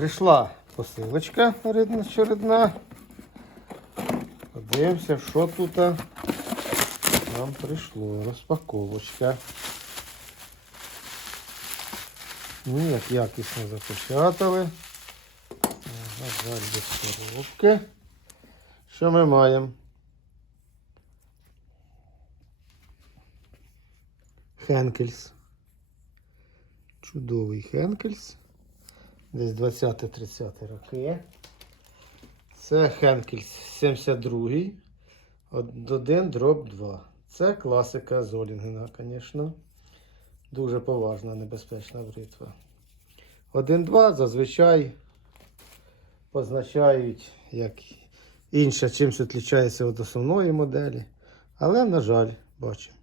Прийшла посилочка очередна. Подивимося, що тут нам прийшло. Розпаковочка. Ну, як якісно запечатали. Жаль, без коробки. Що ми маємо? Хенкельс. Чудовий Хенкельс. Десь 20-30 роки. Це Хенкельс 72 1 дроб 2. Це класика Золінгена, звісно. Дуже поважна, небезпечна бритва. 1-2 зазвичай позначають як інша чимось відрізняється від основної моделі. Але, на жаль, бачимо.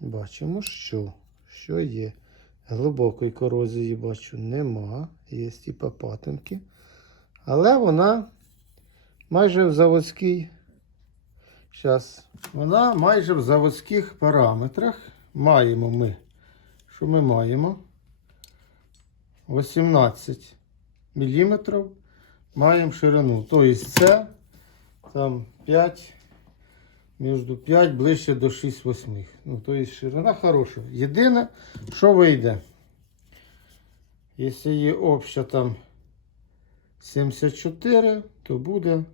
Бачимо, що, що є. Глибокої корозії бачу нема. Є типа патинки. Але вона майже в заводській. Зараз. Вона майже в заводських параметрах. Маємо ми. Що ми маємо? 18 мм маємо ширину. Тобто це там 5 між 5 ближче до 6-8. Ну, тобто ширина хороша. Єдине, що вийде, якщо є обща там 74, то буде,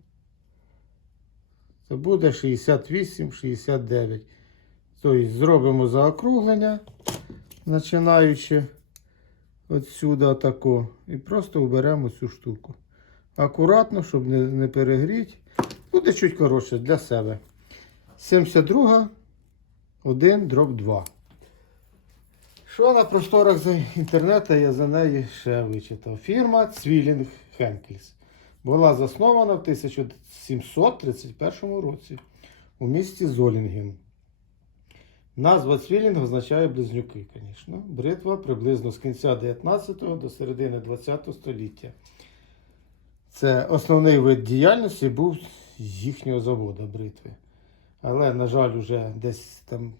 то буде 68-69. Тобто зробимо заокруглення, починаючи отсюди отако, і просто уберемо цю штуку. Акуратно, щоб не, не перегріти. Буде чуть коротше для себе. 72, 1, дроб 2. Що на просторах інтернету я за неї ще вичитав? Фірма Цвілінг Хенкельс. Була заснована в 1731 році у місті Золінген. Назва Цвілінг означає близнюки, звісно. Бритва приблизно з кінця 19 до середини 20 століття. Це основний вид діяльності був їхнього заводу бритви. Але, на жаль, вже десь там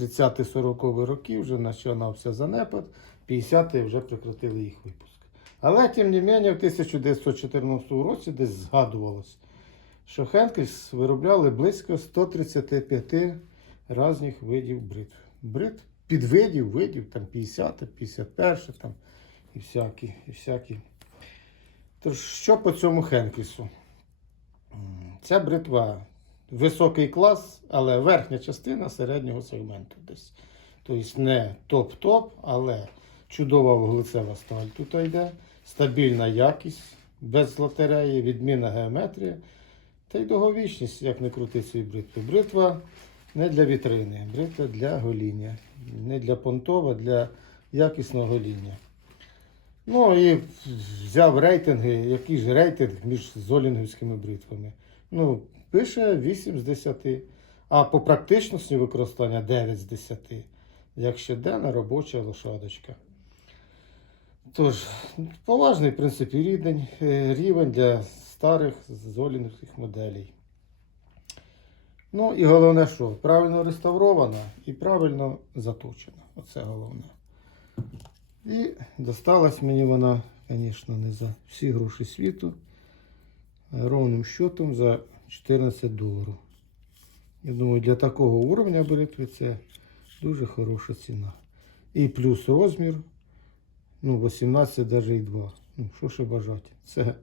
30-40 роки вже починався занепад, 50-ті вже прекратили їх випуск. Але, тим не менше, в 1914 році десь згадувалось, що Хенкельс виробляли близько 135 різних видів бритв. Бритв, підвидів, видів, там 50, 51 там, і всякі, і всякі. Тож, що по цьому Хенкельсу? Це бритва високий клас, але верхня частина середнього сегменту десь. Тобто не топ-топ, але чудова вуглецева сталь тут йде, стабільна якість, без лотереї, відмінна геометрія. Та й довговічність, як не крути цієї бритви. Бритва не для вітрини, бритва для гоління. Не для понтова, для якісного гоління. Ну і взяв рейтинги, який ж рейтинг між золінгівськими бритвами. Ну, пише 8 з 10, а по практичності використання 9 з 10, як щоденна робоча лошадочка. Тож, поважний, в принципі, рівень, е, рівень для старих золінгівських моделей. Ну і головне, що правильно реставрована і правильно заточена. Оце головне. І досталась мені вона, звісно, не за всі гроші світу. Ровним счетом за 14 доларів. Я думаю, для такого уровня бритви це дуже хороша ціна. І плюс розмір. Ну, 18 навіть і 2. Ну, що ще бажати? Це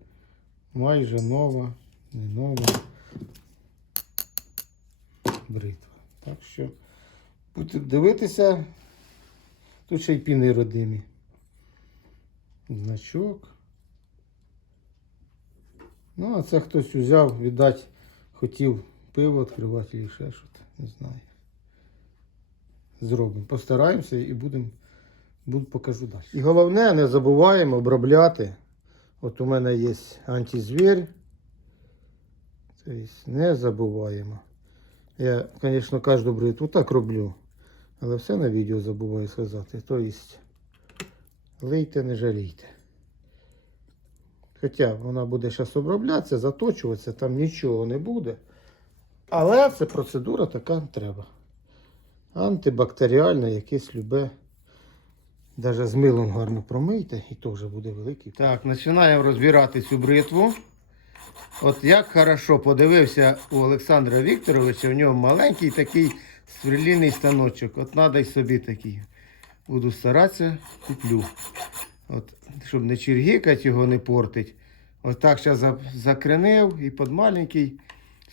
майже нова, не нова бритва. Так що будете дивитися. Тут ще й піни родимі. Значок. Ну, а це хтось взяв, віддать, хотів пиво відкривати і ще щось. Не знаю. Зробимо. Постараємося і будемо буду покажу далі. І головне, не забуваємо обробляти. От у мене є антизвір. Тобто не забуваємо. Я, звісно, кожну бритву так роблю. Але все на відео забуваю сказати. Тобто, лийте, не жалійте. Хоча вона буде зараз оброблятися, заточуватися, там нічого не буде. Але це процедура така треба. Антибактеріальна, якесь любе Даже з милом гарно промийте, і то вже буде великий. Так, починаємо розбирати цю бритву. От як хорошо подивився у Олександра Вікторовича, в нього маленький такий сверлільний станочок. От треба й собі такий. Буду старатися, куплю. От, щоб не чергікать його не портить. От так зараз закренив і під маленький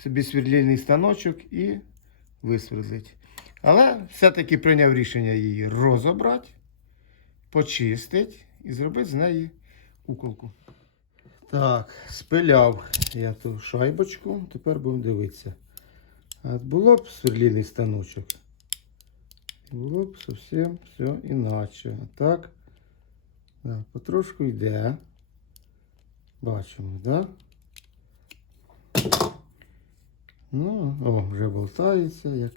собі сверлільний станочок і висвердлить. Але все-таки прийняв рішення її розібрати, почистити і зробити з неї куколку. Так, спиляв я ту шайбочку, тепер будемо дивитися. От було б сверлільний станочок. Було б зовсім все іначе. А так, да, потрошку йде. Бачимо, так? Да? Ну, о, вже болтається. Як...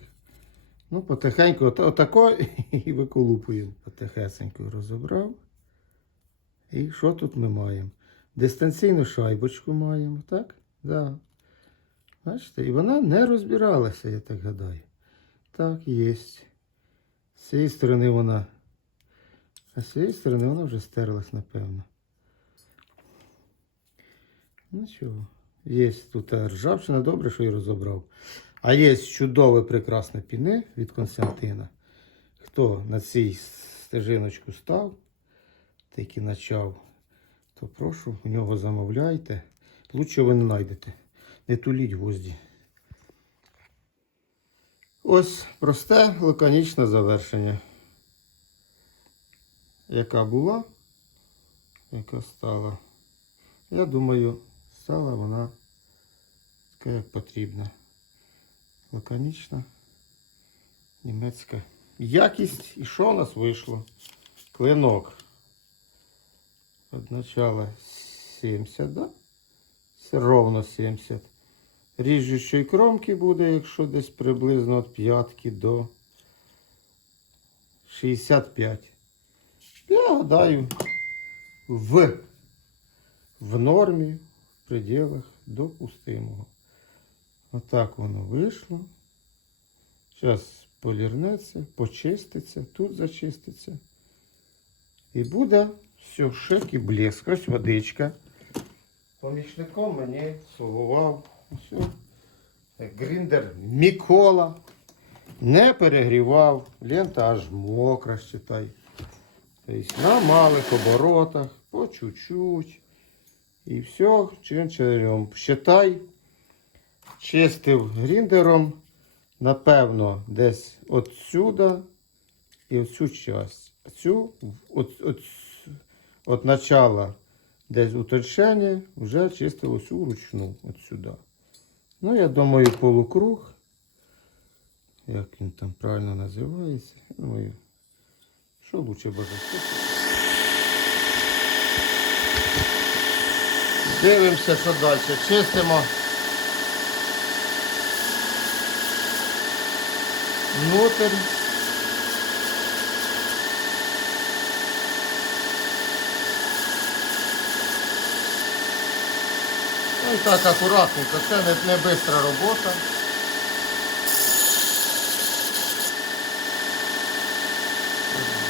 Ну, потихеньку, от, отако і виколупуємо. Потихесенько розібрав. І що тут ми маємо? Дистанційну шайбочку маємо, так? Да. Бачите, і вона не розбиралася, я так гадаю. Так, є. З цієї сторони вона. А з цієї сторони вона вже стерлась, напевно. Ну чого. Є тут ржавчина, добре, що я розібрав. А є чудове прекрасне піне від Константина. Хто на цій стежиночку став, таки почав, то прошу, у нього замовляйте. Лучше ви не знайдете. Не туліть гвозді. Ось просте лаконічне завершення. Яка була, яка стала. Я думаю, стала вона така, як потрібна. Лаконічна, німецька якість. І що у нас вийшло? Клинок. От начала 70, да? Це ровно 70. Ріжучої кромки буде, якщо десь приблизно від п'ятки до 65. Я гадаю, в, в нормі, в пределах допустимого. Отак воно вийшло. Зараз полірнеться, почиститься, тут зачиститься. І буде все шик і блеск. Ось водичка. Помічником мені слугував все. Гріндер Мікола. Не перегрівав. Лента аж мокра, считай. Тобто на малих оборотах, по чуть-чуть. І все, чин-чарем. Считай, чистив гріндером, напевно, десь отсюда і оцю часть. Цю от, от, от начала десь уточнення вже чистив ось вручну от сюди. Ну, я думаю, полукруг. Як він там правильно називається. Думаю, що лучше бажати. Дивимося, що далі. Чистимо. Внутрь. Ну і так акуратненько, це не, не бистра робота.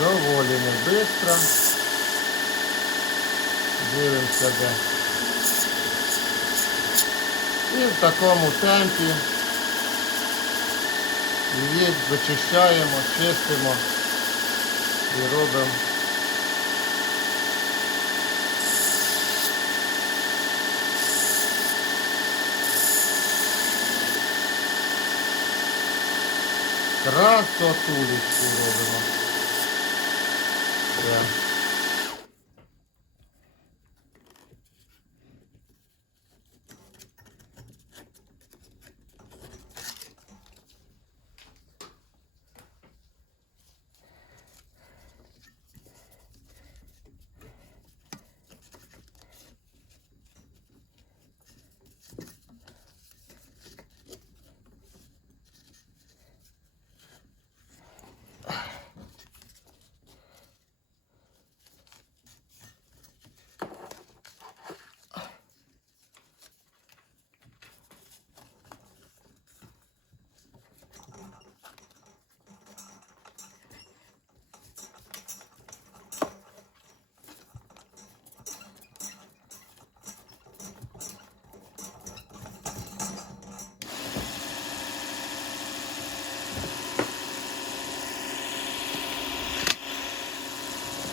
Доволі не бистро. Дивимося де. І в такому темпі її вичищаємо, чистимо і робимо. Красотулечку робимо. Так.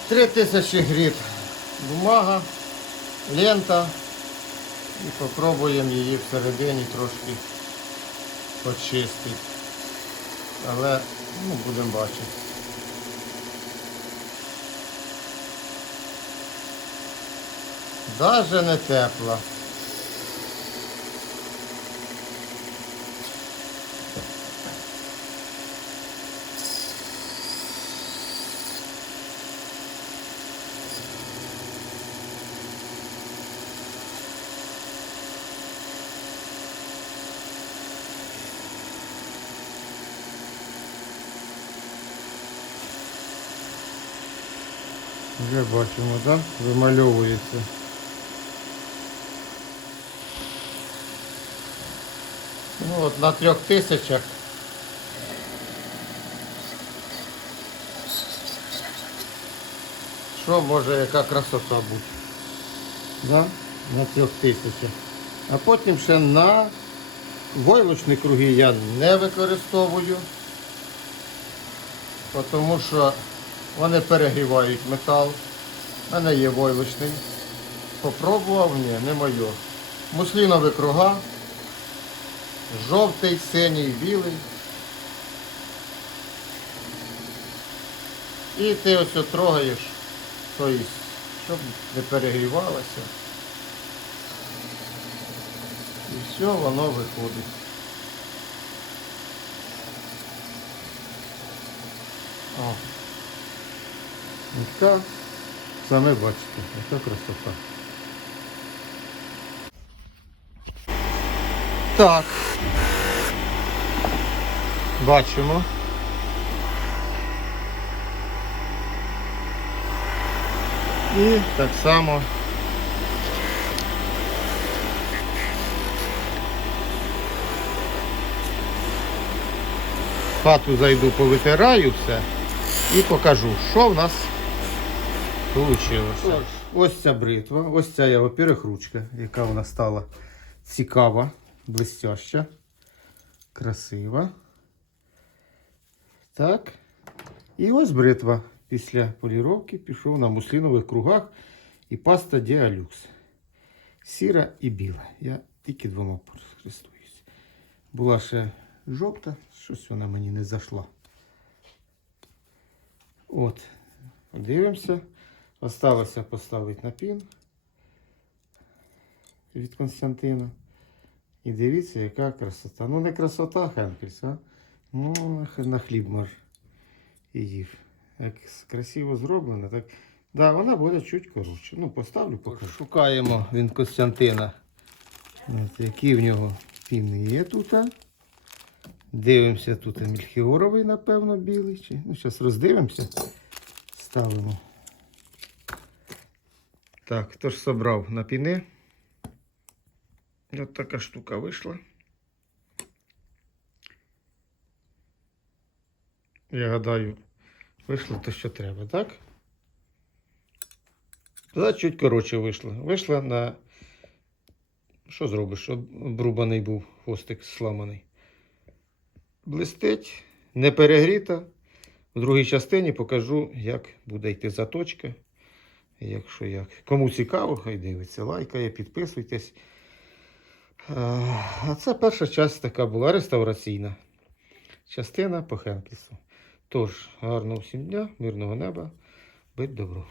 3000 грит бумага, лента. І спробуємо її всередині трошки почистити. Але ну, будемо бачити. Даже не тепла. Вже бачимо, так? Вимальовується. Ну от на трьох тисячах. Що може, яка красота бути? Да? На трьох тисячах. А потім ще на войлочні круги я не використовую, тому що вони перегрівають метал. У мене є войлочний. Попробував, ні, не моє. Муслінові круга. Жовтий, синій, білий. І ти ось трогаєш, тобто, щоб не перегрівалося. І все, воно виходить. О. І так, саме бачите, яка красота. Так. Бачимо. І так само. В хату зайду, повитираю все і покажу, що в нас вийшло. Ось ця бритва, ось ця, я, во-первых, яка вона стала цікава, блестяща, красива. Так. І ось бритва. Після поліровки пішов на муслінових кругах і паста Діалюкс. Сіра і біла. Я тільки двома користуюсь. Була ще жовта, щось вона мені не зайшла. От, подивимося. Осталося поставити на пін від Константина. І дивіться, яка красота. Ну не красота, Хенкельс, а? Ну, на хліб мож і їв. Як красиво зроблено, так. Да, вона буде чуть коротше. Ну, поставлю поки. Шукаємо він Костянтина. От, які в нього піни є тут. Дивимося тут мільхіоровий, напевно, білий. Ну, зараз роздивимося. Ставимо. Так, хто ж собрав на піни? Ось така штука вийшла. Я гадаю, вийшло те, що треба, так? Туди чуть коротше вийшло. Вийшла на. Що зробиш, обрубаний був хвостик сламаний. Блистить, не перегріта. В другій частині покажу, як буде йти заточка. Якщо як. Кому цікаво, хай дивиться, лайкає, підписуйтесь. А а це перша частина така була реставраційна. Частина по Хенкісу. Тож, гарного всім дня, мирного неба, будь добро.